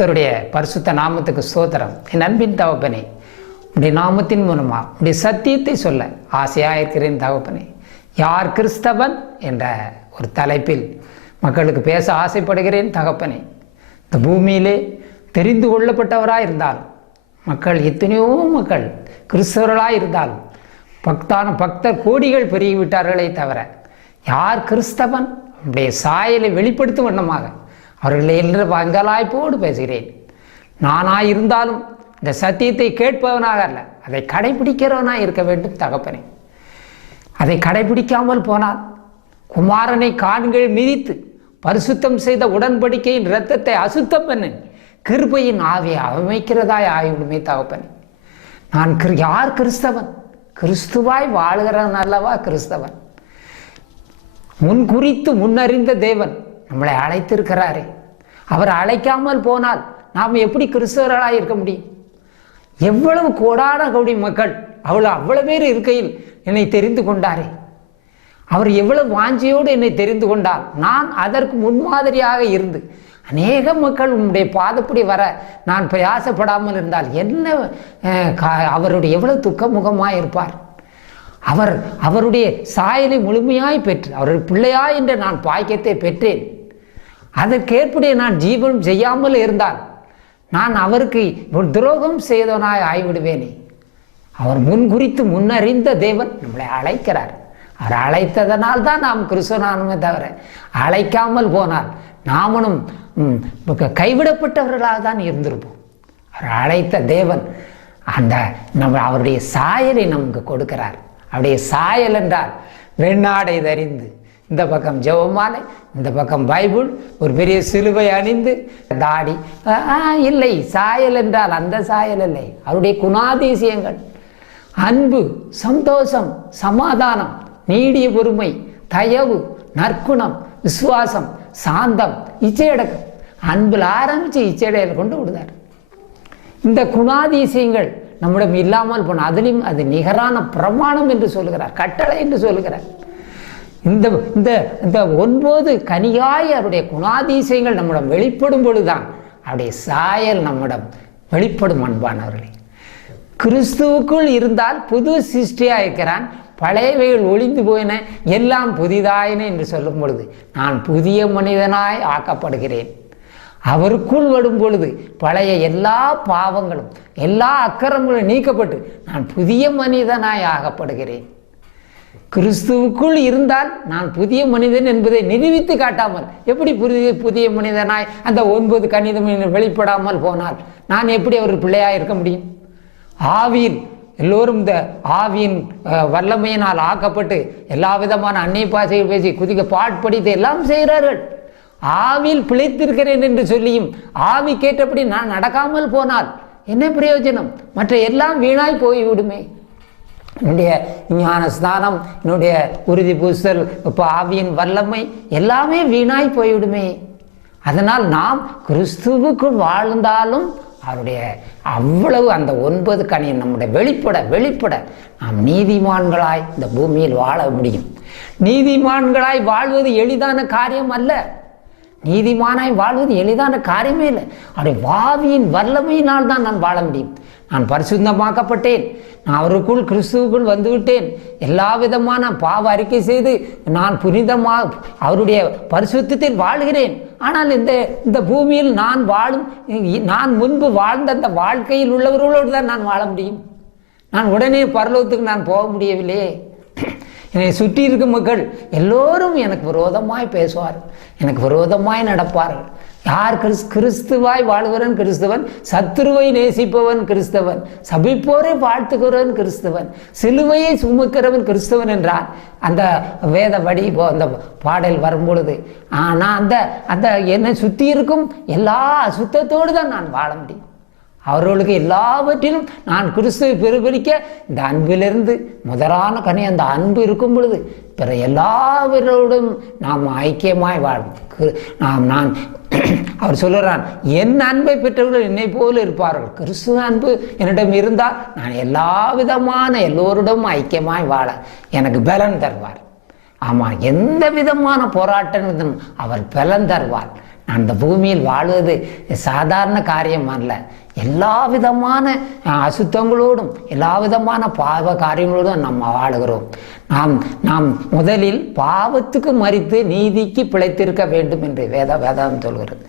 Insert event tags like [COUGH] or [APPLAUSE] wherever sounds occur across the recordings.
கர்த்தருடைய பரிசுத்த நாமத்துக்கு சோதரம் என் அன்பின் தகப்பனே உடைய நாமத்தின் மூலமாக உடைய சத்தியத்தை சொல்ல ஆசையாக இருக்கிறேன் தகப்பனே. யார் கிறிஸ்தவன் என்ற ஒரு தலைப்பில் மக்களுக்கு பேச ஆசைப்படுகிறேன் தகப்பனே. இந்த பூமியிலே தெரிந்து கொள்ளப்பட்டவராக இருந்தாலும் மக்கள் எத்தனையோ மக்கள் கிறிஸ்தவர்களாக இருந்தாலும் பக்தான பக்தர் கோடிகள் பெருகிவிட்டார்களே தவிர யார் கிறிஸ்தவன்? அவருடைய சாயலை வெளிப்படுத்தும் வண்ணமாக அவர்களை என்று பங்கலாய்ப்போடு பேசுகிறேன். நானாக இருந்தாலும் இந்த சத்தியத்தை கேட்பவனாக அல்ல. அதை கடைபிடிக்கிறவனாக இருக்க வேண்டும் தகப்பனே. அதை கடைபிடிக்காமல் போனால் குமாரனை காண்கள் மிதித்து பரிசுத்தம் செய்த உடன்படிக்கையின் இரத்தத்தை அசுத்தம் பண்ணு. கிருபையின் ஆவியை அமைக்கிறதாய் ஆயுடுமே தகப்பனே. நான் கிரு யார் கிறிஸ்தவன்? கிறிஸ்துவாய் வாழ்கிறவன் அல்லவா கிறிஸ்தவன்? முன் குறித்து முன்னறிந்த தேவன் நம்மளை அழைத்திருக்கிறாரே. அவர் அழைக்காமல் போனால் நாம் எப்படி கிறிஸ்தவர்களாக இருக்க முடியும்? எவ்வளவு கோடான கோடி மக்கள் அவ்வளோ அவ்வளோ பேர் இருக்கையில் என்னை தெரிந்து கொண்டாரே. அவர் எவ்வளவு வாஞ்சியோடு என்னை தெரிந்து கொண்டால் நான் அதற்கு முன்மாதிரியாக இருந்து அநேக மக்கள் உன்னுடைய பாதப்படி வர நான் பிரயாசப்படாமல் இருந்தால் என்ன கா- அவருடைய எவ்வளவு துக்கமுகமாக இருப்பார்? அவர் அவருடைய சாயலை முழுமையாய் பெற்று அவருடைய பிள்ளையாய் என்று நான் பாக்கியத்தை பெற்றேன். அதற்கேற்புடைய நான் ஜீவனம் செய்யாமல் இருந்தால் நான் அவருக்கு துரோகம் செய்தவனாய் ஆகிவிடுவேனே அவர் முன் குறித்து முன்னறிந்த தேவன் நம்மளை அழைக்கிறார். அவர் அழைத்ததனால் தான் நாம் கிறிஸ்துவனானுமே தவிர அழைக்காமல் போனால் நாமனும் ம், கைவிடப்பட்டவர்களாக தான் இருந்திருப்போம். அவர் அழைத்த தேவன் அந்த நம்ம அவருடைய சாயலை நமக்கு கொடுக்கிறார். அவருடைய சாயல் என்றால் வெண்ணாடை தறிந்து இந்த பக்கம் ஜெபமாலை இந்த பக்கம் பைபிள் ஒரு பெரிய சிலுவை அணிந்து தாடி ஆ, இல்லை சாயல் என்றால் அந்த சாயல் இல்லை. அவருடைய குணாதிசயங்கள் அன்பு சந்தோஷம் சமாதானம் நீடிய பொறுமை தயவு நற்குணம் விசுவாசம் சாந்தம் இச்சையடக்கம். அன்பில் ஆரம்பித்து இச்சையடையில் கொண்டு விடுதார். இந்த குணாதிசயங்கள் நம்மிடம் இல்லாமல் போன அதிலும் அது நிகரான பிரமாணம் என்று சொல்லுகிறார் கட்டளை என்று சொல்லுகிறார். இந்த இந்த இந்த ஒன்பது கனியாய் அவருடைய குணாதிசயங்கள் நம்மிடம் வெளிப்படும் பொழுதுதான் அவருடைய சாயல் நம்மிடம் வெளிப்படும் அன்பானவர்களே. கிறிஸ்துவுக்குள் இருந்தால் புது சிருஷ்டியாக இருக்கிறான் பழையவைகள் ஒளிந்து போயின எல்லாம் புதிதாயின என்று சொல்லும் பொழுது நான் புதிய மனிதனாய் ஆக்கப்படுகிறேன். அவருக்குள் வரும் பொழுது பழைய எல்லா பாவங்களும் எல்லா அக்கரங்களும் நீக்கப்பட்டு நான் புதிய மனிதனாய் ஆகப்படுகிறேன். கிறிஸ்துவுக்குள் இருந்தால் நான் புதிய மனிதன் என்பதை நிரூபித்து காட்டாமல் எப்படி புதிய புதிய மனிதனாய் அந்த ஒன்பது கணிதம் வெளிப்படாமல் போனால் நான் எப்படி அவர் பிள்ளையாக இருக்க முடியும்? ஆவியில் எல்லோரும் இந்த ஆவியின் வல்லமையினால் ஆக்கப்பட்டு எல்லா விதமான அன்னை பாசையில் பேசி குதிக்க பாட்படித்து எல்லாம் செய்கிறார்கள். ஆவியில் பிழைத்திருக்கிறேன் என்று சொல்லியும் ஆவி கேட்டபடி நான் நடக்காமல் போனால் என்ன பிரயோஜனம்? மற்ற எல்லாம் வீணாய் போய்விடுமே. என்னுடைய ஞான ஸ்தானம் என்னுடைய உறுதி பூசல் இப்போ ஆவியின் வல்லமை எல்லாமே வீணாய் போய்விடுமே. அதனால் நாம் கிறிஸ்துவுக்குள் வாழ்ந்தாலும் அவருடைய அவ்வளவு அந்த ஒன்பது கனி நம்முடைய வெளிப்பட வெளிப்பட நாம் நீதிமான்களாய் இந்த பூமியில் வாழ முடியும். நீதிமான்களாய் வாழ்வது எளிதான காரியம் அல்ல. நீதிமானாய் வாழ்வது எளிதான காரியமே இல்லை. அவருடைய வாவியின் வல்லமையினால் தான் நான் வாழ முடியும். நான் பரிசுத்தமாக்கப்பட்டேன். நான் அவருக்குள் கிறிஸ்துவுக்குள் வந்துவிட்டேன். எல்லா விதமான பாவ அறிக்கை செய்து நான் புனிதமாக அவருடைய பரிசுத்தத்தில் வாழ்கிறேன். ஆனால் இந்த இந்த பூமியில் நான் வாழும் நான் முன்பு வாழ்ந்த அந்த வாழ்க்கையில் உள்ளவர்களோடு தான் நான் வாழ முடியும். நான் உடனே பரலோகத்துக்கு நான் போக முடியவில்லையே. என்னை சுற்றி இருக்கும் மக்கள் எல்லோரும் எனக்கு விரோதமாய் பேசுவார்கள். எனக்கு விரோதமாய் நடப்பார்கள். யார் கிறிஸ் கிறிஸ்துவாய் வாழ்கிறவன் கிறிஸ்தவன்? சத்துருவை நேசிப்பவன் கிறிஸ்தவன். சபிப்போரை வாழ்த்துகிறவன் கிறிஸ்தவன். சிலுவையை சுமக்கிறவன் கிறிஸ்தவன் என்றார். அந்த வேத வடி இப்போ அந்த பாடல் வரும்பொழுது ஆனால் அந்த அந்த என்னை சுற்றி இருக்கும் எல்லா அசுத்தத்தோடு தான் நான் வாழ முடியும். அவர்களுக்கு எல்லாவற்றிலும் நான் கிறிஸ்துவை பெருபரிக்க இந்த அன்பிலிருந்து முதலான கனி அந்த அன்பு இருக்கும் பொழுது பிற எல்லாவரோடும் நாம் ஐக்கியமாய் வாழும் நாம் நான் [CLEARS THROAT] அவர் சொல்லுறான் என் அன்பை பெற்றவர்கள் என்னை போல இருப்பார்கள். கிறிஸ்துவ அன்பு என்னிடம் இருந்தால் நான் எல்லா விதமான எல்லோரிடம் ஐக்கியமாய் வாழ எனக்கு பலன் தருவார். ஆமாம் எந்த விதமான போராட்டம் அவர் பலன் தருவார். நான் அந்த பூமியில் வாழ்வது சாதாரண காரியம் அல்ல. எல்லா விதமான அசுத்தங்களோடும் எல்லா விதமான பாவ காரியங்களோடும் நம்ம வாழுகிறோம். நாம் நாம் முதலில் பாவத்துக்கு மறித்து நீதிக்கு பிழைத்திருக்க வேண்டும் என்று வேத வேதம் சொல்கிறது.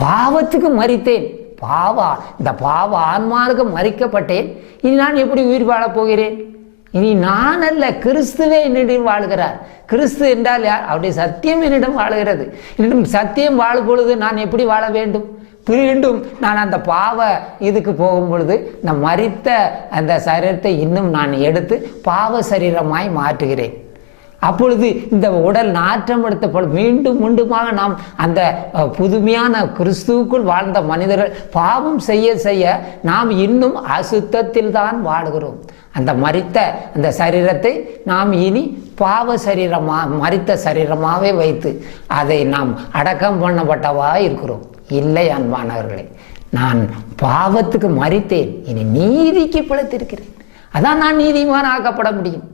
பாவத்துக்கு மறித்தேன். பாவா இந்த பாவ ஆன்மாவுக்கு மறிக்கப்பட்டேன். இனி நான் எப்படி உயிர் வாழப் போகிறேன்? இனி நான் அல்ல கிறிஸ்துவே என்னிடம் வாழ்கிறார். கிறிஸ்து என்றால் யார்? அவருடைய சத்தியம் என்னிடம் வாழுகிறது. என்னிடம் சத்தியம் வாழும் பொழுது நான் எப்படி வாழ வேண்டும்? மீண்டும் நான் அந்த பாவ இதுக்கு போகும் பொழுது இந்த மரித்த அந்த சரீரத்தை இன்னும் நான் எடுத்து பாவ சரீரமாய் மாற்றுகிறேன். அப்பொழுது இந்த உடல் நாற்றம் எடுத்தப்படும் மீண்டும் மீண்டுமாக நாம் அந்த புதுமையான கிறிஸ்துவுக்குள் வாழ்ந்த மனிதர்கள் பாவம் செய்ய செய்ய நாம் இன்னும் அசுத்தத்தில் தான் வாழுகிறோம். அந்த மரித்த அந்த சரீரத்தை நாம் இனி பாவ சரீரமாக மரித்த சரீரமாகவே வைத்து அதை நாம் அடக்கம் பண்ணப்பட்டவா இருக்கிறோம். இல்லை அன்பானவர்களே நான் பாவத்துக்கு மறித்தேன். இனி நீதிக்கு பிழைத்திருக்கிறேன். அதான் நான் நீதிமான் ஆக்கப்பட முடியும்.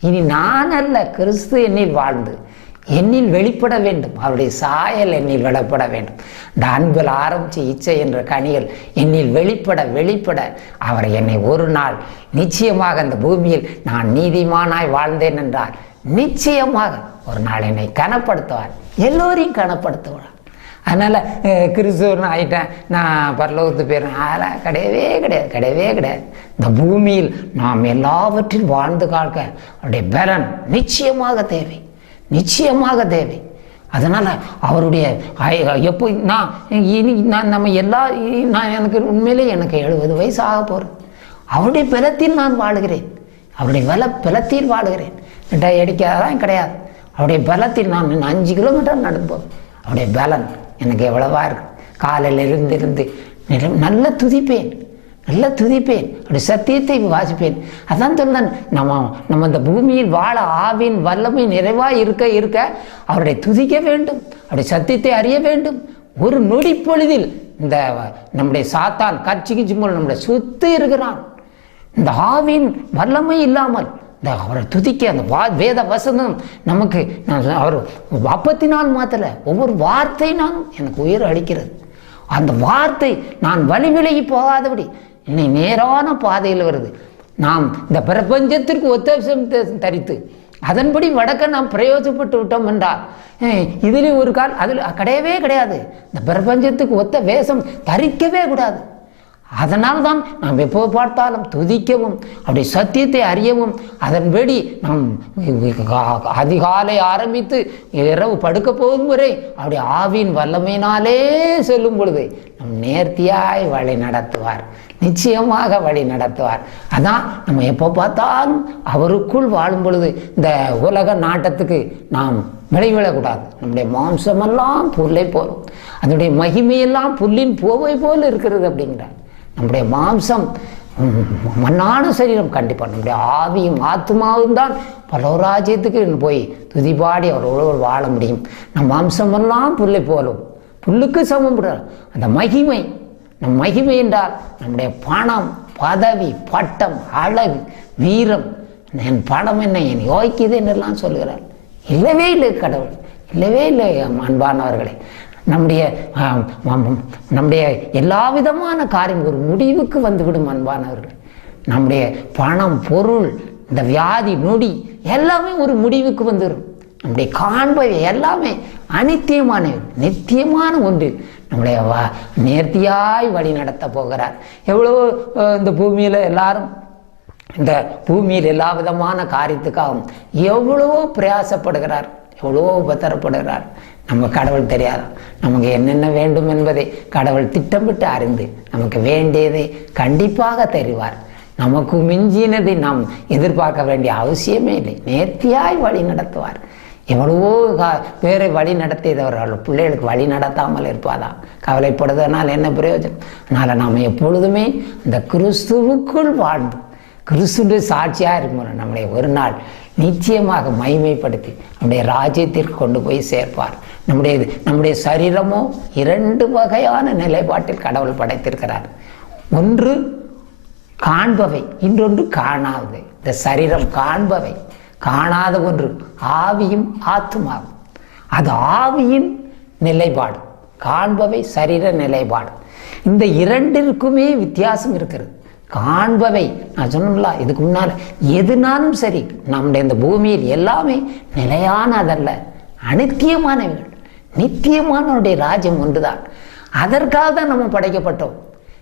இனி நான் அல்ல கிறிஸ்து என்னில் வாழ்ந்து என்னில் வெளிப்பட வேண்டும். அவருடைய சாயல் என்னில் வெளிப்பட வேண்டும். இந்த அன்பில் ஆரம்பித்து இச்சை என்ற கனிகள் என்னில் வெளிப்பட வெளிப்பட. அவர் என்னை ஒரு நாள் நிச்சயமாக அந்த பூமியில் நான் நீதிமானாய் வாழ்ந்தேன் என்றால் நிச்சயமாக ஒரு நாள் என்னை கனப்படுத்துவார். எல்லோரையும் கனப்படுத்துவார். அதனால் கிறிஸ்துவர்னு ஆகிட்டேன் நான் பரலோகத்து போயிடுறேன். அதெல்லாம் கிடையவே கிடையாது கிடையவே கிடையாது. இந்த பூமியில் நாம் எல்லாவற்றில் வாழ்ந்து காக்க அவருடைய பலன் நிச்சயமாக தேவை. நிச்சயமாக தேவை. அதனால் அவருடைய எப்போ நான் இனி நான் நம்ம எல்லா நான் எனக்கு உண்மையிலே எனக்கு எழுபது வயசு ஆக போகிறேன் அவருடைய பலத்தில் நான் வாழுகிறேன். அவருடைய பல பலத்தில் வாழுகிறேன். ரெண்டாயிரம் அடிக்காதான் கிடையாது. அவருடைய பலத்தில் நான் அஞ்சு கிலோமீட்டர் நடப்போம் அவருடைய பலன் எனக்கு எவ்வளவா இருக்கு? காலையில் இருந்து இருந்து நல்ல துதிப்பேன். நல்ல துதிப்பேன். அப்படி சத்தியத்தை வாசிப்பேன். அதான் சொல்றேன் நம்ம நம்ம இந்த பூமியில் வாழ ஆவின் வல்லமை நிறைவாக இருக்க இருக்க அவருடைய துதிக்க வேண்டும். அப்படி சத்தியத்தை அறிய வேண்டும். ஒரு நொடி பொழுதில் இந்த நம்முடைய சாத்தான் கட்சிக்கு மூலம் நம்முடைய சுத்து இருக்கிறான். இந்த ஆவின் வல்லமை இல்லாமல் இந்த அவரை துதிக்க அந்த வா வேத வசனம் நமக்கு நான் அவர் அப்பத்தினால் மாத்தல ஒவ்வொரு வார்த்தையினாலும் எனக்கு உயிர் அளிக்கிறது. அந்த வார்த்தை நான் வழி விலகி போகாதபடி என்னை நேரான பாதையில் வருது. நாம் இந்த பிரபஞ்சத்திற்கு ஒத்தவிசம் தரித்து அதன்படி வடக்க நாம் பிரயோஜனப்பட்டு விட்டோம் என்றால் அஹ், ஒரு கால் அதில் கிடையவே கிடையாது. இந்த பிரபஞ்சத்துக்கு ஒத்த வேஷம் தரிக்கவே கூடாது. அதனால் தான் நாம் எப்போ பார்த்தாலும் துதிக்கவும் அப்படி சத்தியத்தை அறியவும் அதன்படி நாம் அதிகாலை ஆரம்பித்து இரவு படுக்க போகும் வரை அப்படி ஆவின் வல்லமையினாலே செல்லும் பொழுது நம் நேர்த்தியாய் வழி நடத்துவார். நிச்சயமாக வழி நடத்துவார். அதான் நம்ம எப்போ பார்த்தாலும் அவருக்குள் வாழும் பொழுது இந்த உலக நாட்டத்துக்கு நாம் விளைவிடக்கூடாது. நம்முடைய மாம்சமெல்லாம் புல்லை போலும் அதனுடைய மகிமையெல்லாம் புல்லின் போவை போல் இருக்கிறது அப்படிங்கிறார் நம்முடைய மாம்சம் மண்ணான சரீரம் கண்டிப்பாக நம்முடைய ஆவியும் ஆத்மாவும் தான் பலோராஜ்யத்துக்கு போய் துதிபாடி அவரோடு வாழ முடியும். நம் மாம்சமெல்லாம் புல்லை போலும். புல்லுக்கு சமம் அந்த மகிமை நம் மகிமை என்றால் நம்முடைய பணம் பதவி பட்டம் அழகு வீரம். என் பணம் என்ன என் யோகிக்குது என்றெல்லாம் சொல்கிறார். இல்லவே இல்லை கடவுள். இல்லவே இல்லை அன்பானவர்களே. நம்முடைய நம்முடைய எல்லா விதமான காரியம் ஒரு முடிவுக்கு வந்துவிடும் அன்பானவர்கள் நம்முடைய பணம் பொருள் இந்த வியாதி நொடி எல்லாமே ஒரு முடிவுக்கு வந்துடும் நம்முடைய காண்பவை எல்லாமே அனித்தியமான நித்தியமான ஒன்று. நம்முடைய வா நேர்த்தியாய் வழி நடத்த போகிறார். எவ்வளோ இந்த பூமியில் எல்லாரும் இந்த பூமியில் எல்லா விதமான காரியத்துக்காகவும் எவ்வளவோ பிரயாசப்படுகிறார் எவ்வளவோ உபத்தரப்படுகிறார். நம்ம கடவுள் தெரியாதா. நமக்கு என்னென்ன வேண்டும் என்பதை கடவுள் திட்டமிட்டு அறிந்து நமக்கு வேண்டியதை கண்டிப்பாக தருவார். நமக்கு மிஞ்சினதை நாம் எதிர்பார்க்க வேண்டிய அவசியமே இல்லை. நேர்த்தியாய் வழி நடத்துவார். எவ்வளவோ கா- பேரை வழி நடத்தியதவர்கள் பிள்ளைகளுக்கு வழி நடத்தாமல் இருப்பாதா கவலைப்படுவதனால் என்ன பிரயோஜனம்? அதனால் நாம் எப்பொழுதுமே இந்த கிறிஸ்துவுக்குள் வாழ்ந்து கிறிஸ்துடைய சாட்சியாக இருக்கும் நம்முடைய ஒரு நாள் நிச்சயமாக மைமைப்படுத்தி நம்முடைய ராஜ்யத்திற்கு கொண்டு போய் சேர்ப்பார். நம்முடைய நம்முடைய சரீரமோ இரண்டு வகையான நிலைப்பாட்டில் கடவுள் படைத்திருக்கிறார். ஒன்று காண்பவை இன்னொன்று காணாதவை இந்த சரீரம் காண்பவை காணாத ஒன்று ஆவியும் ஆத்துமாவும். அது ஆவியின் நிலைப்பாடு காண்பவை சரீர நிலைப்பாடு. இந்த இரண்டிற்குமே வித்தியாசம் இருக்கிறது. காண்பவை. நான் சொன்னல இதுக்கு முன்னால். எதுனாலும் சரி நம்முடைய இந்த பூமியில் எல்லாமே நிலையானதல்ல. அனித்தியமானவைகள். நித்தியமானவருடைய ராஜ்யம் ஒன்றுதான். அதற்காக தான் நம்ம படைக்கப்பட்டோம்.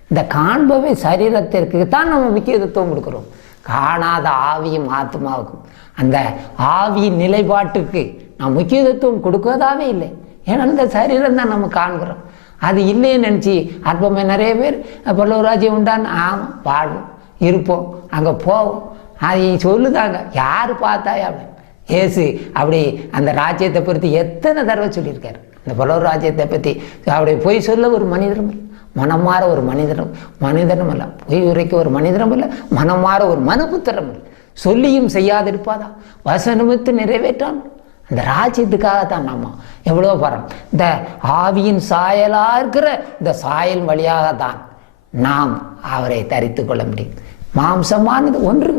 இந்த காண்பவை சரீரத்திற்கு தான் நம்ம முக்கியத்துவம் கொடுக்குறோம். காணாத ஆவியும் ஆத்மாவுக்கும் அந்த ஆவியின் நிலைப்பாட்டுக்கு நாம் முக்கியத்துவம் கொடுக்கதாவே இல்லை. ஏன்னா இந்த சரீரம் தான் நம்ம காண்கிறோம். அது இல்லைன்னு நினச்சி. அற்பமே நிறைய பேர் பல்லவ ராஜ்யம் உண்டான்னு ஆமாம் வாழ்வோம் இருப்போம் அங்கே போவோம். அதை சொல்லுதாங்க. யார் பார்த்தா அப்படின்னு. ஏசு அப்படி அந்த ராஜ்யத்தை பற்றி எத்தனை தடவை சொல்லியிருக்காரு. இந்த பல்லவர் ராஜ்யத்தை பற்றி அப்படி பொய் சொல்ல ஒரு மனிதரும் இல்லை. மனம் மாற ஒரு மனிதனும் மனிதனும் அல்ல. பொய் உரைக்க ஒரு மனிதனும் இல்லை. மனம் மாற ஒரு மனுபுத்திரம் இல்லை. சொல்லியும் செய்யாதிருப்பாதா வசனமித்து நிறைவேற்றான். இந்த ராஜ்யத்துக்காக தான் நம்ம எவ்வளோ பரம் இந்த ஆவியின் சாயலாக இருக்கிற இந்த சாயல் வழியாக தான் நாம் அவரை தரித்து கொள்ள முடியும். மாம்சமானது ஒன்று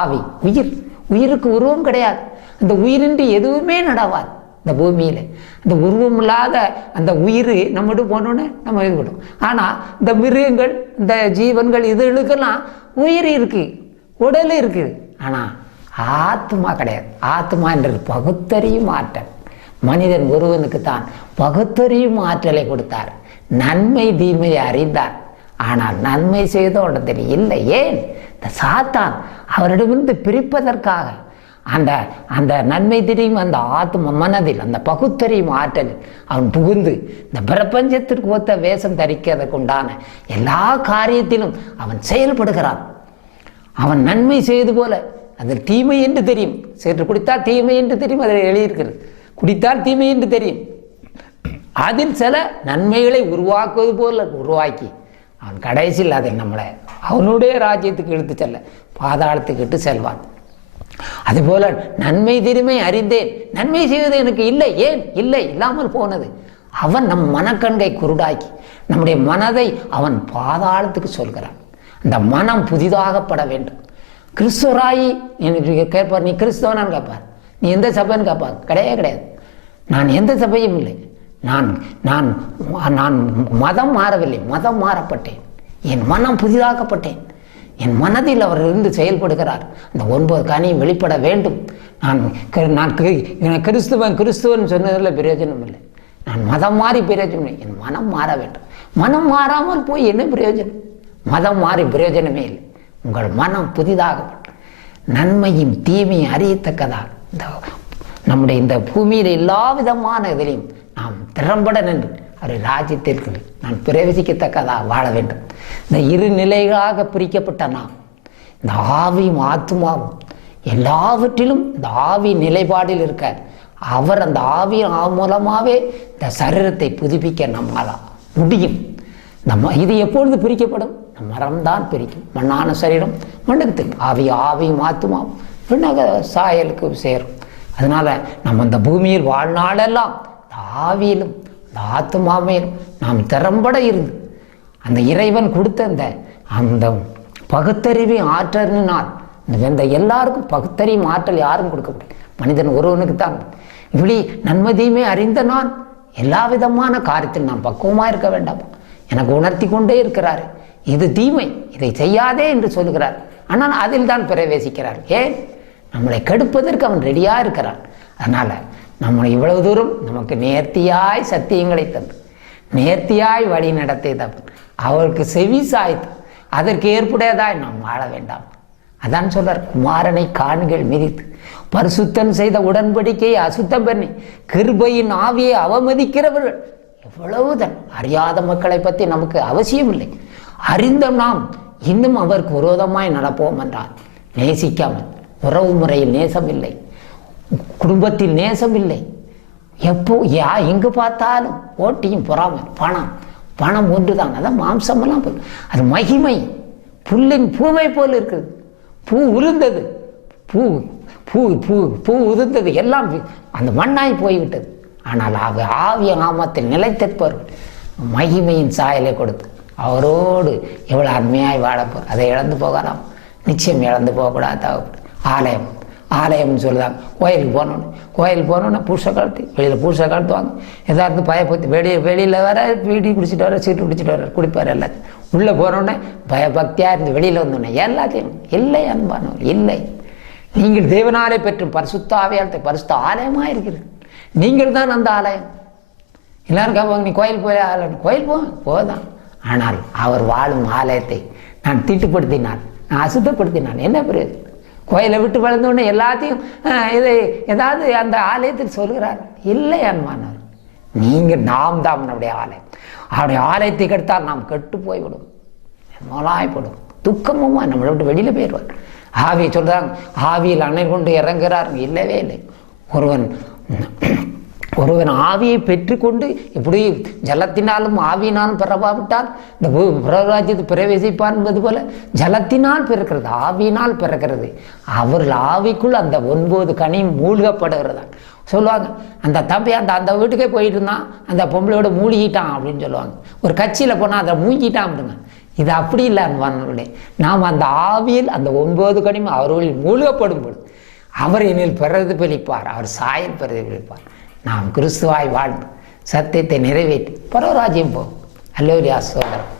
ஆவி உயிர். உயிருக்கு உருவம் கிடையாது. அந்த உயிரின்றி எதுவுமே நடவாது. இந்த பூமியில். இந்த உருவம் இல்லாத அந்த உயிர் நம்மகிட்ட போனோன்னே நம்ம இது பண்ணும் ஆனால் இந்த மிருகங்கள் இந்த ஜீவன்கள் இதுகளுக்கெல்லாம் உயிர் இருக்குது உடல் இருக்குது. ஆனால் ஆத்மா கிடையாது. ஆத்மா என்றது பகுத்தறியும் ஆற்றல். மனிதன் ஒருவனுக்கு தான் பகுத்தறியும் ஆற்றலை கொடுத்தார். நன்மை தீமையை அறிந்தார். ஆனால் நன்மை செய்த உடனே இல்லை. ஏன்? இந்த சாத்தான் அவரிடமிருந்து பிரிப்பதற்காக. அந்த அந்த நன்மை தெரியும் அந்த ஆத்ம மனதில் அந்த பகுத்தறியும் ஆற்றலில் அவன் புகுந்து இந்த பிரபஞ்சத்திற்கு ஒத்த வேஷம் தரிக்கிறதுக்கு உண்டான எல்லா காரியத்திலும் அவன் செயல்படுகிறான். அவன் நன்மை செய்து போல அதில் தீமை என்று தெரியும். சற்று குடித்தால் தீமை என்று தெரியும் அதில் எழுதியிருக்கிறது. குடித்தால் தீமை என்று தெரியும். அதில் சில நன்மைகளை உருவாக்குவது போல உருவாக்கி அவன் கடைசியில் அதை நம்மளை அவனுடைய ராஜ்யத்துக்கு இழுத்து செல்ல பாதாளத்துக்கு இட்டு செல்வான். அதுபோல நன்மை திரும்பி அறிந்தேன். நன்மை செய்வது எனக்கு இல்லை ஏன்? இல்லை இல்லாமல் போனது. அவன் நம் மனக்கண்கை குருடாக்கி நம்முடைய மனதை அவன் பாதாளத்துக்கு சொல்கிறான். அந்த மனம் புதிதாகப்பட வேண்டும். கிறிஸ்துவராயி. எனக்கு கேட்பார் நீ கிறிஸ்தவனான்னு கேட்பார் நீ எந்த சபைன்னு கேட்பார் கிடையவே கிடையாது. நான் எந்த சபையும் இல்லை. நான் நான் நான் மதம் மாறவில்லை. மதம் மாறப்பட்டேன். என் மனம் புதிதாக்கப்பட்டேன். என் மனதில் அவர் இருந்து செயல்படுகிறார். அந்த ஒன்பது கனியும் வெளிப்பட வேண்டும். நான் நான் நான் கிறிஸ்துவன் கிறிஸ்துவன் சொன்னதில் பிரயோஜனம் இல்லை. நான் மதம் மாறி பிரயோஜனம் இல்லை. என் மனம் மாற வேண்டும். மனம் மாறாமல் போய் என்ன பிரயோஜனம்? மதம் மாறி பிரயோஜனமே இல்லை. உங்கள் மனம் புதிதாகப்பட்டு நன்மையும் தீமையும் அறியத்தக்கதாக. இந்த நம்முடைய இந்த பூமியில் எல்லா விதமான இதிலையும் நாம் திறம்பட நின்று அவருடைய ராஜ்யத்திற்கு நான் பிரவேசிக்கத்தக்கதாக வாழ வேண்டும். இந்த இரு நிலைகளாக பிரிக்கப்பட்ட நாம் இந்த ஆவியும் ஆத்மாவும் எல்லாவற்றிலும் இந்த ஆவி நிலைப்பாடில் இருக்க அவர் அந்த ஆவியின் ஆ மூலமாகவே இந்த சரீரத்தை புதுப்பிக்க நம்மளால் முடியும். நம்ம இது எப்பொழுது பிரிக்கப்படும்? மரம் தான் பிரிக்கும். மண்ணான சரீரம் மண்ணுக்கு திரும்பும் ஆவி ஆவியும் ஆத்துமாவும் விண்ணக சாயலுக்கு சேரும். அதனால நம்ம அந்த பூமியில் வாழ்நாளெல்லாம் இந்த ஆவியிலும் இந்த நாம் திறம்பட இருந்து அந்த இறைவன் கொடுத்த அந்த அந்த பகுத்தறிவை ஆற்றலினால் இந்த எல்லாருக்கும் பகுத்தறியும் ஆற்றல் யாரும் கொடுக்க முடியும் மனிதன் ஒருவனுக்கு தான் இப்படி நன்மதியுமே அறிந்த நான் எல்லா விதமான காரியத்தில் நான் பக்குவமாக இருக்க வேண்டாமா. எனக்கு உணர்த்தி கொண்டே இருக்கிறார். இது தீமை இதை செய்யாதே என்று சொல்லுகிறார். ஆனால் அதில் தான் பிரவேசிக்கிறார். ஏன்? நம்மளை கெடுப்பதற்கு அவன் ரெடியாக இருக்கிறான். அதனால் நம்மளை இவ்வளவு தூரம் நமக்கு நேர்த்தியாய் சத்தியங்களை தந்து நேர்த்தியாய் வழி நடத்தி தப்பு. அவருக்கு செவி சாய்த்து அதற்கு ஏற்புடையதாய் நாம் வாழ வேண்டாம். அதான் சொல்றார் குமாரனை காண்கள் மிதித்து பரிசுத்தம் செய்த உடன்படிக்கையை அசுத்தம் பண்ணி கிருபையின் ஆவியை அவமதிக்கிறவர்கள். எவ்வளவுதான் அறியாத மக்களை பற்றி நமக்கு அவசியம் இல்லை அறிந்த நாம். இன்னும் அவருக்கு விரோதமாய் நடப்போம் என்றார். நேசிக்காமல். உறவு முறையில் நேசம் இல்லை குடும்பத்தில் நேசம் இல்லை எப்போ யா எங்கே பார்த்தாலும் ஓட்டியும் பொறாமல் பணம். பணம் ஒன்றுதான். அதான் மாம்சமெல்லாம் போல். அது மகிமை. புல்லின் பூவை போல் இருக்குது. பூ உருந்தது பூ பூ பூ பூ உதிர்ந்தது. எல்லாம் அந்த மண்ணாய் போய்விட்டது. ஆனால் அவ ஆவிய நாமத்தில் நிலைத்திருப்பவர்கள் மகிமையின் சாயலை கொடுத்து அவரோடு எவ்வளோ அருமையாய் வாழப்போ அதை இழந்து போகலாம். நிச்சயம் இழந்து போகக்கூடாது. ஆலயம் ஆலயம்னு சொல்லுதாங்க கோயிலுக்கு போனோன்னு கோயிலுக்கு போனோன்னே பூசை கழுத்து வெளியில் பூசை கழுத்துவாங்க எதாவது பயப்பத்தி வெளியே வெளியில் வர பீடி குடிச்சிட்டு வர சீட்டு பிடிச்சிட்டு வர குடிப்பார் எல்லாத்தையும் உள்ளே போனோடனே பயபக்தியாக இருந்து வெளியில் வந்தோடனே எல்லாத்தையும் இல்லை அன்பானவர் இல்லை. நீங்கள் தேவனாலே பெற்றும் பரிசுத்த ஆவியாலத்தை பரிசுத்த ஆலயமாக இருக்குது நீங்கள் தான் அந்த ஆலயம். எல்லாரும் கேட்பாங்க நீ கோயில் போய் ஆலயம் கோயில் போ போதான். ஆனால் அவர் வாழும் ஆலயத்தை நான் தீட்டுப்படுத்தினான் நான் அசுத்தப்படுத்தினான். என்ன பிரயோஜனம் கோயிலை விட்டு வளர்ந்தோடனே எல்லாத்தையும் இதை ஏதாவது அந்த ஆலயத்தில் சொல்கிறார். இல்லை அன்பானவர். நீங்கள் நாம் தான் நம்முடைய ஆலயம். அவருடைய ஆலயத்தை கெடுத்தால் நாம் கெட்டு போய்விடும். மலாய்ப்படும் துக்கமுமா? நம்மளை விட்டு வெளியில் போயிடுவார். ஆவி சொல்கிறாங்க ஆவியில் அணை கொண்டு இறங்குறார் இல்லவே இல்லை. ஒருவன் ஒருவன் ஆவியை பெற்றுக்கொண்டு இப்படி ஜலத்தினாலும் ஆவியினாலும் பிறவாவிட்டால் இந்த பூ- பிரவேசிப்பான் என்பது போல ஜலத்தினால் பிறக்கிறது ஆவியினால் பிறக்கிறது. அவர்கள் ஆவிக்குள் அந்த ஒன்பது கனியும் மூழ்கப்படுகிறதா சொல்லுவாங்க அந்த தம்பி அந்த அந்த வீட்டுக்கே போயிட்டு இருந்தான் அந்த பொம்பளையோட மூழ்கிட்டான் அப்படின்னு சொல்லுவாங்க. ஒரு கட்சியில் போனால் அதை மூழ்கிட்டான் அப்படிங்க இது அப்படி இல்லை அன்பானவர்களே. நாம் அந்த ஆவியில் அந்த ஒன்பது கனியும் அவர்களில் மூழ்கப்படும் பொழுது அவர் என்னில் பிரதிபலிப்பார் அவர் சாயல் பிரதிபலிப்பார் நாம் கிறிஸ்துவாய் வாழ்ந்து சத்தியத்தை நிறைவேற்றி பரவராஜ்யம் போகும். அல்லோரியா சோதரம்.